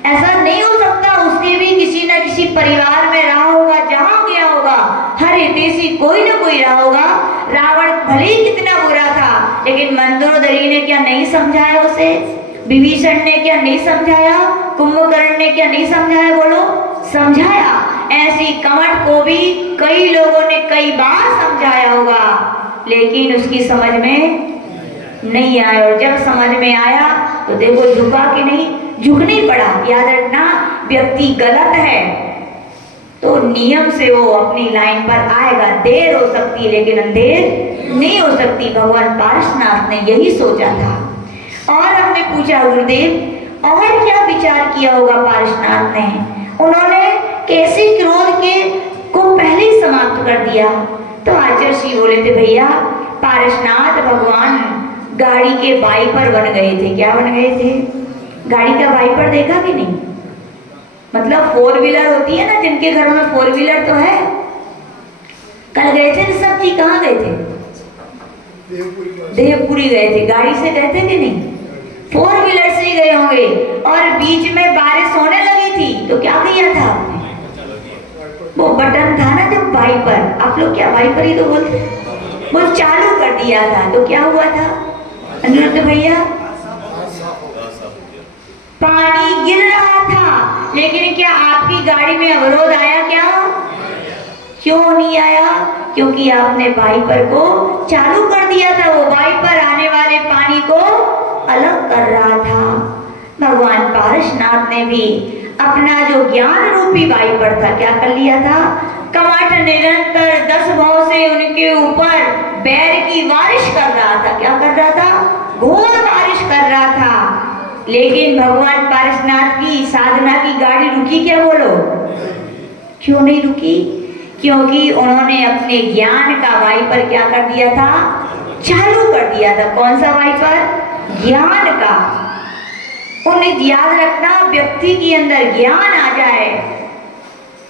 ऐसा नहीं हो सकता। उसके भी किसी न किसी परिवार में रहा होगा, जहां गया होगा हर हितैषी कोई ना कोई रहा होगा। रावण भले ही कितना बुरा था, लेकिन मंदोदरी ने क्या नहीं समझाया उसे? विभीषण ने क्या नहीं समझाया? कुंभकर्ण ने क्या नहीं समझाया? बोलो, समझाया। ऐसी कमठ को भी कई लोगों ने कई बार समझाया होगा, लेकिन उसकी समझ में नहीं आया। और जब समझ में आया तो देखो झुका कि नहीं? झुक नहीं पड़ा। याद रखना, व्यक्ति गलत है तो नियम से वो अपनी लाइन पर आएगा। देर हो सकती है लेकिन अंधेर नहीं हो सकती। भगवान पारसनाथ ने यही सोचा था। और हमने पूछा गुरुदेव और क्या विचार किया होगा पारसनाथ ने? उन्होंने कैसे क्रोध के को पहले ही समाप्त कर दिया? तो आचार्य श्री बोले थे, भैया पारसनाथ भगवान गाड़ी के वाइपर बन गए थे। क्या बन गए थे? गाड़ी का वाइपर देखा कि नहीं? मतलब 4 व्हीलर होती है ना, जिनके घरों में 4 व्हीलर तो है। कल गए थे सब जी, कहाँ गए थे? देवपुरी गए थे। गाड़ी से गए थे कि नहीं? 4 व्हीलर से ही गए होंगे। और बीच में बारिश होने लगी थी तो क्या किया था? वो बटन था ना जो वाइपर, आप लोग क्या वाइपर ही तो बोलते, वो चालू कर दिया था। तो क्या हुआ था अनिरुद्ध भैया? पानी गिर रहा था, लेकिन क्या आपकी गाड़ी में अवरोध आया क्या? क्यों नहीं आया? क्योंकि आपने वाइपर को चालू कर दिया था। वो वाइपर आने वाले पानी को अलग कर रहा था। भगवान पारसनाथ ने भी अपना जो ज्ञान रूपी वाइपर था क्या कर लिया था? कमठ निरंतर 10 भाव से उनके ऊपर बैर की बारिश कर रहा था। क्या कर रहा था? घोर बारिश कर रहा था। लेकिन भगवान पारसनाथ की साधना की गाड़ी रुकी क्या? बोलो, क्यों नहीं रुकी? क्योंकि उन्होंने अपने ज्ञान का वाइपर क्या कर दिया था? चालू कर दिया था। कौन सा वाइपर? ज्ञान का। उन्हें याद रखना, व्यक्ति के अंदर ज्ञान आ जाए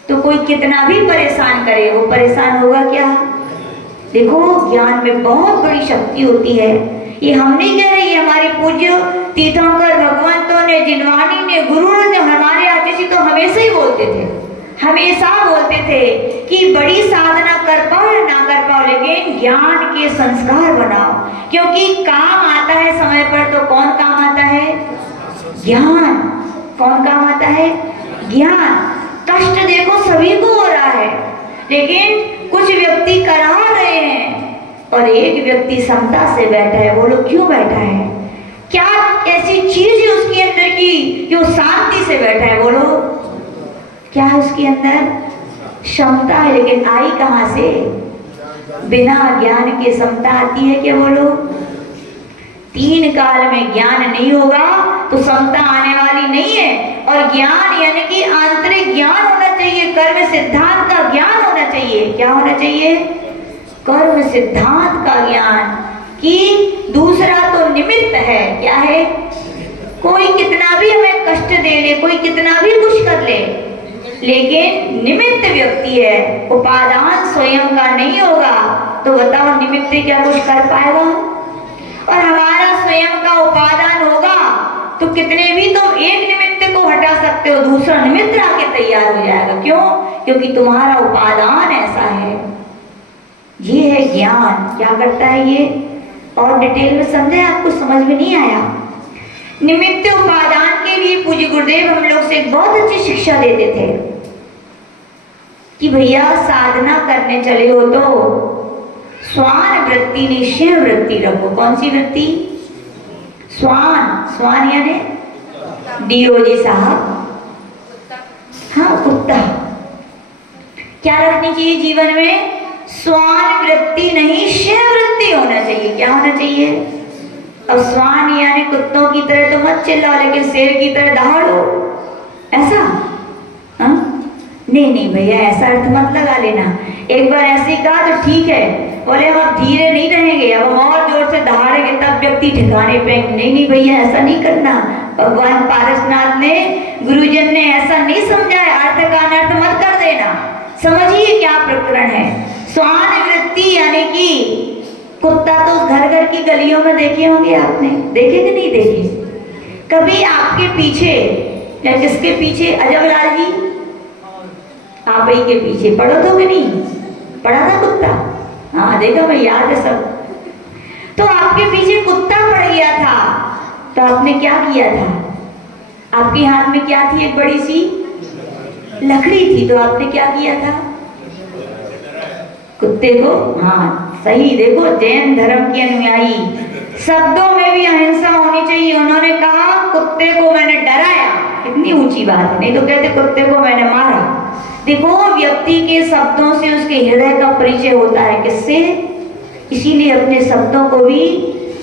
तो कोई कितना भी परेशान करे वो परेशान होगा क्या? देखो, ज्ञान में बहुत बड़ी शक्ति होती है। ये हम नहीं कह रहे, ये हमारे पूज्य तीर्थंकर भगवंतों ने, जिनवानी ने, गुरु ने, हमारे आचार्य तो हमेशा ही बोलते थे, हमेशा बोलते थे कि बड़ी साधना कर पाओ या ना कर पाओ, लेकिन ज्ञान के संस्कार बनाओ। क्योंकि काम आता है समय पर, तो कौन काम आता है? ज्ञान। कौन काम आता है? ज्ञान। कष्ट देखो सभी को हो रहा है, लेकिन कुछ व्यक्ति करा रहे हैं और एक व्यक्ति समता से बैठा है। बोलो, क्यों बैठा है? क्या ऐसी चीज है उसके अंदर की जो शांति से बैठा है? बोलो, क्या है उसके अंदर? क्षमता है, लेकिन आई कहां से? बिना ज्ञान के समता आती है क्या? बोलो, 3 काल में ज्ञान नहीं होगा तो समता आने वाली नहीं है। और ज्ञान यानी कि आंतरिक ज्ञान होना चाहिए, कर्म सिद्धांत का ज्ञान होना चाहिए। क्या होना चाहिए? कर्म सिद्धांत का ज्ञान। कि दूसरा तो निमित्त है। क्या है? कोई कितना भी हमें कष्ट दे ले, कोई कितना भी कुछ कर ले, लेकिन निमित्त व्यक्ति है, उपादान स्वयं का नहीं होगा तो बताओ निमित्त क्या कुछ कर पाएगा? और हमारा स्वयं का उपादान होगा तो कितने भी तुम एक निमित्त को हटा सकते हो, दूसरा निमित्त आके तैयार हो जाएगा। क्यों? क्योंकि तुम्हारा उपादान ऐसा है। ये है ज्ञान। क्या करता है ये? और डिटेल में समझे, आपको समझ में नहीं आया? निमित्त उपादान के लिए पूज्य गुरुदेव हम लोग से एक बहुत अच्छी शिक्षा देते थे कि भैया साधना करने चले हो तो स्वान वृत्ति निश्चय वृत्ति रखो। कौन सी वृत्ति? स्वान। स्वान यानी डीओजी साहब, हाँ कुत्ता। क्या रखनी चाहिए जीवन में? स्वान वृत्ति नहीं, शय वृत्ति होना चाहिए। क्या होना चाहिए? अब स्वान यानी कुत्तों की तरह तो मत चिल्लाओ, लेकिन शेर की तरह दहाड़ो, ऐसा? हाँ नहीं नहीं भैया, ऐसा अर्थ मत लगा लेना। एक बार ऐसे ही कहा तो ठीक है, बोले हम अब धीरे नहीं रहेंगे, अब हम और जोर से दहाड़ेंगे तब व्यक्ति ठिकाने पे। नहीं नहीं भैया, ऐसा नहीं करना। भगवान पारसनाथ ने, गुरुजन ने ऐसा नहीं समझाया। अर्थ का अनर्थ मत कर देना, समझिए क्या प्रकरण है। स्वान वृत्ति यानी कि कुत्ता तो घर घर की गलियों में देखे होंगे आपने, देखे कि नहीं देखे? कभी आपके पीछे या किसके पीछे? अजबलाल जी आप ही के पीछे पढ़ो तो कि नहीं पढ़ा था कुत्ता? हाँ देखा, मैं याद है सब। तो आपके पीछे कुत्ता पड़ गया था तो आपने क्या किया था? आपके हाथ में क्या थी? एक बड़ी सी लकड़ी थी। तो आपने क्या किया था? कुत्ते को, हाँ सही, देखो जैन धर्म के अनुयायी, शब्दों में भी अहिंसा होनी चाहिए। उन्होंने कहा कुत्ते को मैंने डराया, कितनी ऊंची बात है। नहीं तो कहते कुत्ते को मैंने मारा। देखो व्यक्ति के शब्दों से उसके हृदय का परिचय होता है। किससे? इसीलिए अपने शब्दों को भी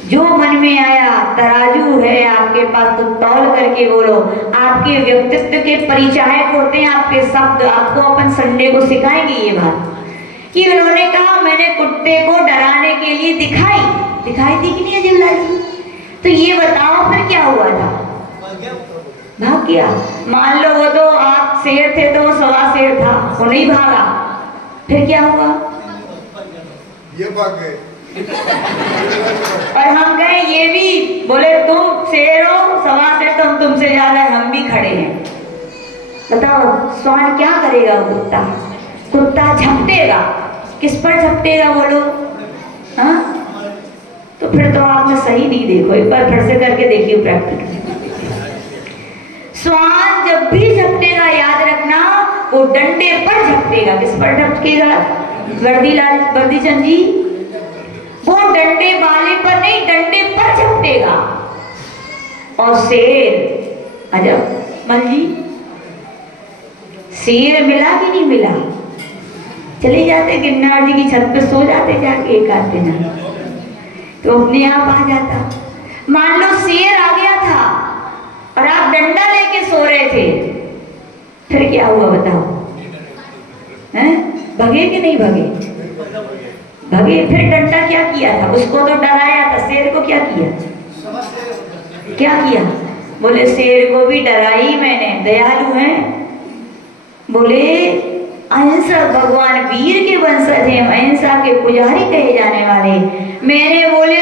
जो मन में आया, तराजू है आपके पास तो तौल करके बोलो। आपके व्यक्तित्व के परिचायक होते हैं आपके शब्द। आपको अपन संडे को सिखाएंगे ये बात कि उन्होंने कहा मैंने कुत्ते को डराने के लिए दिखाई थी कि नहीं अजयलाल जी? तो ये बताओ फिर क्या हुआ था? भाग गया। मान लो वो तो आप शेर थे तो वो सवा शेर था, वो नहीं भागा, फिर क्या हुआ? ये भाग गए। और हम गए, ये भी बोले तुम शेर हो, सवा शेर तो हम तुमसे ज्यादा, हम भी खड़े हैं। बताओ स्वान क्या करेगा? कुत्ता, कुत्ता झपटेगा। किस पर झपटेगा बोलो? हाँ तो फिर तो आपने सही नहीं, देखो एक बार फिर से करके देखिए प्रैक्टिकल। स्वान जब भी झपटेगा याद रखना वो डंडे पर झपटेगा। किस पर झपटेगा? वर्दी चंद जी, वो डंडे वाले पर नहीं, डंडे पर झपटेगा। और शेर, अजब मन जी, शेर मिला कि नहीं मिला? चले जाते गिरनार जी की छत पे सो जाते जाके एक आध दिन, तो अपने आप आ जाता। मान लो शेर आ गया था और आप डंडा लेके सो रहे थे, फिर क्या हुआ बताओ? हैं? भगे कि नहीं भगे? भगे। फिर डंडा क्या किया था? उसको तो डराया था। शेर को क्या किया? क्या किया? बोले शेर को भी डराई मैंने, दयालु हैं। बोले अहिंसक भगवान वीर के वंशज हैं, अहिंसा के पुजारी कहे जाने वाले। मैंने बोले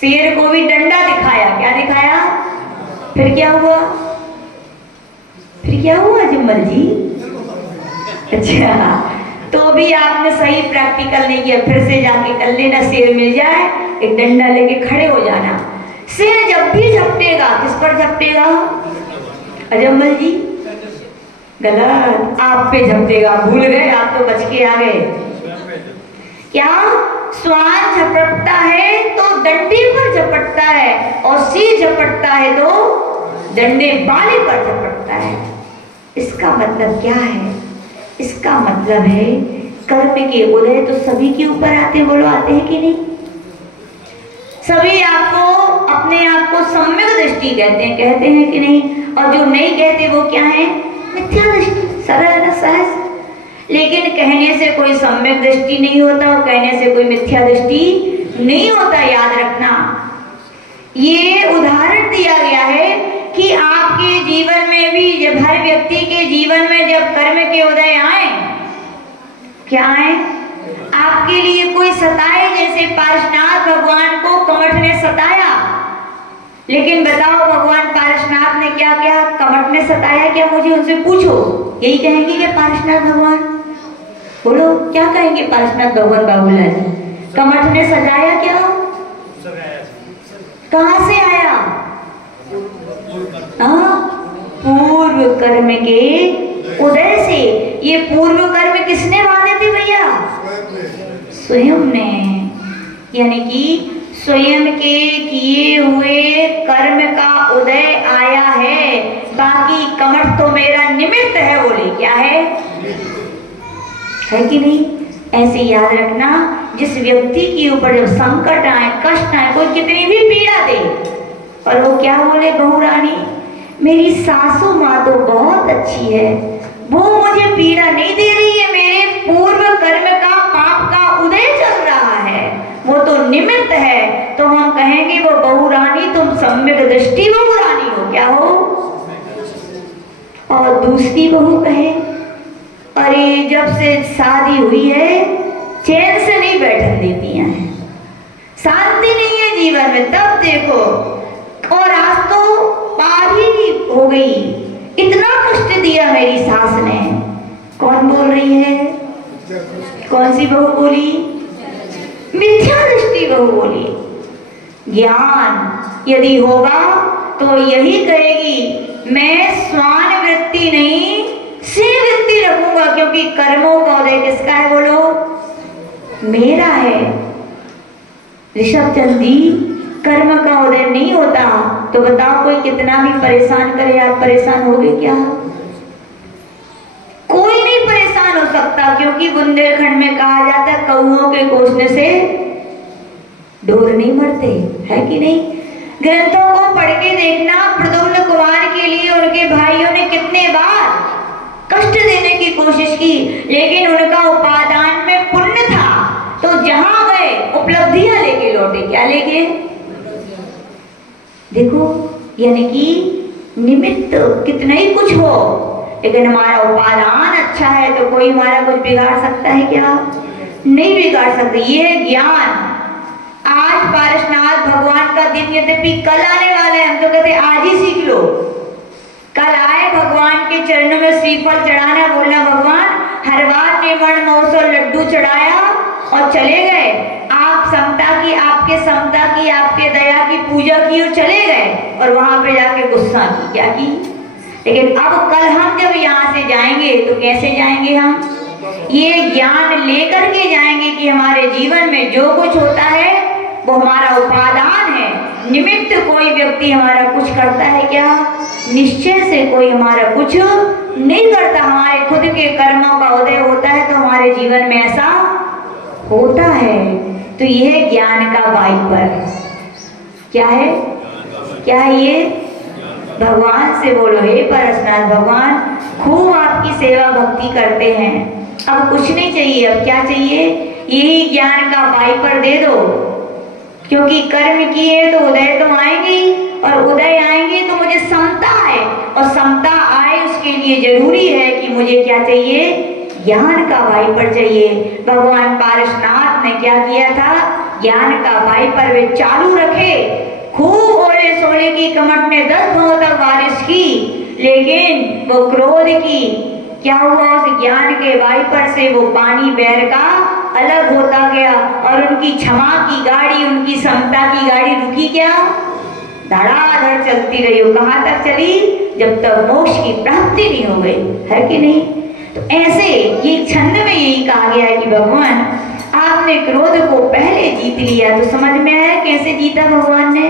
शेर को भी डंडा दिखाया। क्या दिखाया? फिर क्या हुआ? फिर क्या हुआ जिम्मल जी? अच्छा, तो भी आपने सही प्रैक्टिकल नहीं किया। फिर से जाके कर लेना, शेर मिल जाए एक डंडा लेके खड़े हो जाना। शेर जब भी झपटेगा, किस पर झपटेगा? अजम्मल जी गलत, आप पे झपटेगा। भूल गए, आप तो बच के आ गए। क्या? स्वान झपटता है तो डंडे पर झपटता है, और शेर झपटता है तो डंडे वाले पर झपटता है। इसका मतलब क्या है? इसका मतलब है कर्म के उदय तो सभी के ऊपर आते, बोलो आते हैं कि नहीं? सभी आपको अपने आप को सम्यक दृष्टि कहते हैं कि नहीं? और जो नहीं कहते वो क्या है? मिथ्या दृष्टि। सरल न सहज। लेकिन कहने से कोई सम्यक दृष्टि नहीं होता और कहने से कोई मिथ्या दृष्टि नहीं होता। याद रखना, ये उदाहरण दिया गया है कि आपके जीवन में भी, जब हर व्यक्ति के जीवन में जब कर्म के उदय आए, क्या आए, आपके लिए कोई सताए, जैसे पार्श्वनाथ भगवान को कमठ ने सताया, लेकिन बताओ भगवान पार्श्वनाथ ने क्या किया? कमठ ने सताया क्या? मुझे उनसे पूछो। यही कहेंगे कि पार्श्वनाथ भगवान, बोलो क्या कहेंगे पार्श्वनाथ भगवान बाबूलाल जी? कमठ ने सजाया क्या? कहां से आया? पूर्व कर्म के उदय से। ये पूर्व कर्म किसने बांधे थे भैया? स्वयं ने। यानी कि स्वयं के किए हुए कर्म का उदय आया है, बाकी कमठ तो मेरा निमित्त है। बोले क्या है कि नहीं? ऐसे याद रखना, जिस व्यक्ति के ऊपर जब संकट आए, कष्ट आए, कोई कितनी भी पीड़ा दे, और वो क्या बोले, बहू रानी मेरी सासू माँ तो बहुत अच्छी है, वो मुझे पीड़ा नहीं दे रही है, मेरे पूर्व कर्म का पाप का उदय चल रहा है, वो तो निमित्त है। तो हम कहेंगे वो बहू रानी तुम सम्यक दृष्टि बहू रानी हो। क्या हो? और दूसरी बहू कहे अरे जब से शादी हुई है चैन से नहीं बैठन देती हैं, शांति नहीं है जीवन में, तब देखो, और आज तो पार ही हो गई, इतना कष्ट दिया मेरी सास ने। कौन बोल रही है? कौन सी बहू बोली? मिथ्या दृष्टि बहू बोली। ज्ञान यदि होगा तो यही कहेगी मैं स्वान वृत्ति नहीं सिंह वृत्ति रखूंगा, क्योंकि कर्मों का उदय किसका है? बोलो मेरा है। ऋषभ चंद जी, कर्म का उदय नहीं होता तो बताओ कोई कितना भी परेशान करे, आप परेशान होगे क्या? कोई नहीं परेशान हो सकता, क्योंकि बुंदेलखंड में कहा जाता है कौओं के कोसने से ढोर नहीं मरते, है कि नहीं? ग्रंथों को पढ़ के देखना, प्रद्युम्न कुमार के लिए उनके भाइयों ने कितने बार कष्ट देने की कोशिश की, लेकिन उनका उपादान में पुण्य था, तो जहां गए उपलब्धियां लेके लौटे। क्या लेके? देखो, यानी कि निमित्त कितना ही कुछ हो, लेकिन हमारा उपादान अच्छा है तो कोई हमारा कुछ बिगाड़ सकता है क्या? नहीं बिगाड़ सकते। ये है ज्ञान। आज पारसनाथ भगवान का दिन यद्यपि कल आने वाला है, हम तो कहते आज ही सीख लो। कल आए भगवान के चरणों में श्रीफल चढ़ाना, बोलना भगवान हर बार निर्मण महोत्सव लड्डू चढ़ाया और चले गए, आप समता की, आपके समता की, आपके दया की पूजा की और चले गए, और वहां पे जाके गुस्सा की, क्या की? लेकिन अब कल हम जब यहाँ से जाएंगे तो कैसे जाएंगे? हम ये ज्ञान लेकर के जाएंगे कि हमारे जीवन में जो कुछ होता है वो हमारा उपादान है, निमित्त कोई व्यक्ति हमारा कुछ करता है क्या? निश्चय से कोई हमारा कुछ नहीं करता। हमारे खुद के कर्मों का उदय होता है तो हमारे जीवन में ऐसा होता है। तो यह ज्ञान का वाइपर क्या है? क्या है ये? भगवान से बोलो हे पारसनाथ भगवान, खूब आपकी सेवा भक्ति करते हैं, अब कुछ नहीं चाहिए, अब क्या चाहिए? यही ज्ञान का वाइपर दे दो, क्योंकि कर्म किए तो उदय तो आएंगे, और उदय आएंगे तो मुझे समता है, और समता आए उसके लिए जरूरी है कि मुझे क्या चाहिए? ज्ञान का वाइपर चाहिए। भगवान पारसनाथ ने क्या किया था? ज्ञान का वाइपर वे चालू रखे। खूब ओले सोले की कमठ ने 10 भाव तक बारिश की, लेकिन वो क्रोध की, क्या हुआ? उस ज्ञान के वाइपर से वो पानी बैर का अलग होता गया, और उनकी क्षमा की गाड़ी, उनकी समता की गाड़ी रुकी क्या? धड़ाधड़ चलती रही। वो कहाँ तक चली? जब तक मोक्ष की प्राप्ति नहीं हो गई, है कि नहीं? तो ऐसे ये छंद में यही कहा गया है कि भगवान आपने क्रोध को पहले जीत लिया। तो समझ में आया कैसे जीता भगवान ने?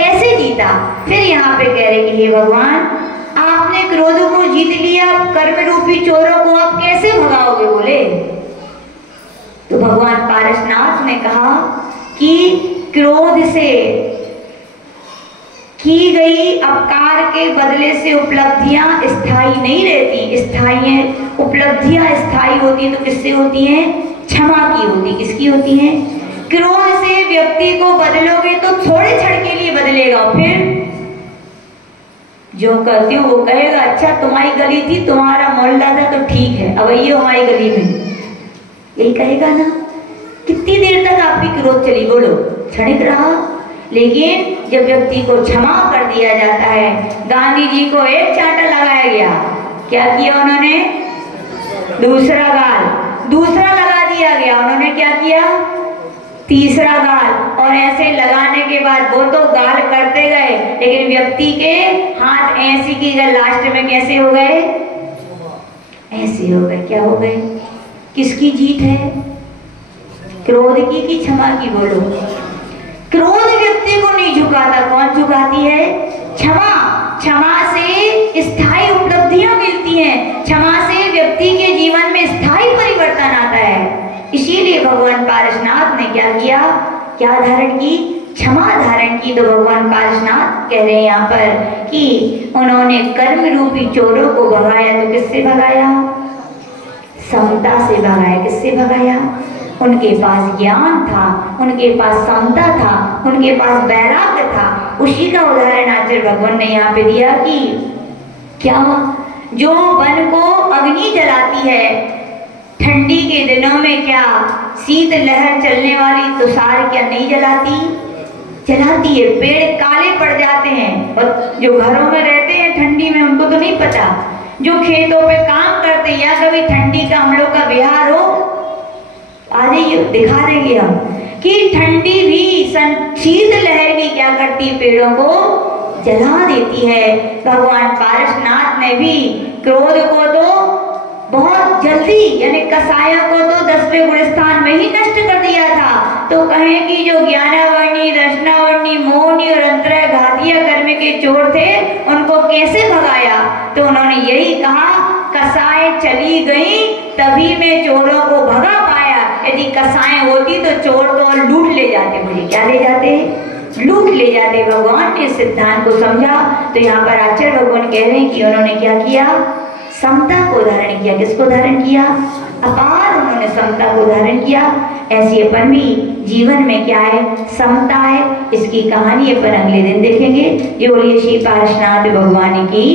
ऐसे जीता। फिर यहाँ पे कह रहे कि हे भगवान, आपने क्रोध को जीत लिया, कर्म रूपी चोरों को आप कैसे भगाओगे? बोले तो भगवान पारसनाथ ने कहा कि क्रोध से की गई अपकार के बदले से उपलब्धियां स्थायी नहीं रहती। स्थायी उपलब्धियां स्थायी होती तो किससे होती हैं? क्षमा की होती। किसकी होती हैं? क्रोध से व्यक्ति को बदलोगे तो थोड़े क्षण के लिए बदलेगा, फिर जो करती हूँ वो कहेगा अच्छा तुम्हारी गली थी, तुम्हारा मोहल्ला था तो ठीक है, अब आइए हमारी गली में, यही कहेगा ना। कितनी देर तक आपकी क्रोध चली, बोलो, क्षणिक रहा। लेकिन जब व्यक्ति को क्षमा कर दिया जाता है, गांधी जी को एक चांटा लगाया गया, क्या किया उन्होंने? दूसरा गाल, दूसरा लगा दिया गया, उन्होंने क्या किया? तीसरा गाल, और ऐसे लगाने के बाद वो तो गाल करते गए, लेकिन व्यक्ति के हाथ ऐसे की गए, लास्ट में कैसे हो गए? ऐसे हो गए। क्या हो गए? किसकी जीत है? क्रोध की कि क्षमा की? बोलो। क्रोध व्यक्ति को नहीं झुकाता, कौन झुकाती है? क्षमा। क्षमा से स्थायी उपलब्धियां मिलती हैं, क्षमा से व्यक्ति के जीवन में स्थायी परिवर्तन आता है। इसीलिए भगवान पारसनाथ ने क्या किया? क्या धारण की? क्षमा धारण की। तो भगवान पारसनाथ कह रहे हैं यहाँ पर कि उन्होंने कर्म रूपी चोरों को भगाया, तो किससे भगाया? समता से भगाया। किससे भगाया? उनके पास ज्ञान था, उनके पास समता था, उनके पास वैराग्य था। उसी का उदाहरण आचार्य भगवान ने यहाँ पे दिया कि क्या, जो वन को अग्नि जलाती है ठंडी के दिनों में, क्या शीत लहर चलने वाली तुषार क्या नहीं जलाती? जलाती है। पेड़ काले पड़ जाते हैं, और जो घरों में रहते हैं ठंडी में उनको तो नहीं पता, जो खेतों पे काम करते हैं, या कभी ठंडी का हम लोग का बिहार हो, आ जाइए दिखा देंगे हम कि ठंडी भी शीत लहर भी क्या करती है? पेड़ों को जला देती है। भगवान पारसनाथ ने भी क्रोध को तो बहुत जल्दी, यानी कसायों को तो 10वें गुण स्थान में ही नष्ट कर दिया था। तो कहें कि जो ज्ञानावर्णी, रचनावर्णी, मोहनी और अंतर्घातीय कर्म के चोर थे, उनको कैसे भगाया? तो उन्होंने यही कहा, कसाएं चली गई तभी मैं चोरों को भगा पाया। यदि कसाएं होती तो चोर तो लूट ले जाते, मुझे क्या ले जाते? लूट ले जाते। भगवान ने सिद्धांत को समझा। तो यहाँ पर आचार्य भगवान कह रहे हैं कि उन्होंने क्या किया? समता को धारण किया। किसको धारण किया? अपार उन्होंने समता को धारण किया। ऐसी अपन भी जीवन में क्या है? समता है। इसकी कहानी अपन अगले दिन देखेंगे। ये बोलिए श्री पारसनाथ भगवान की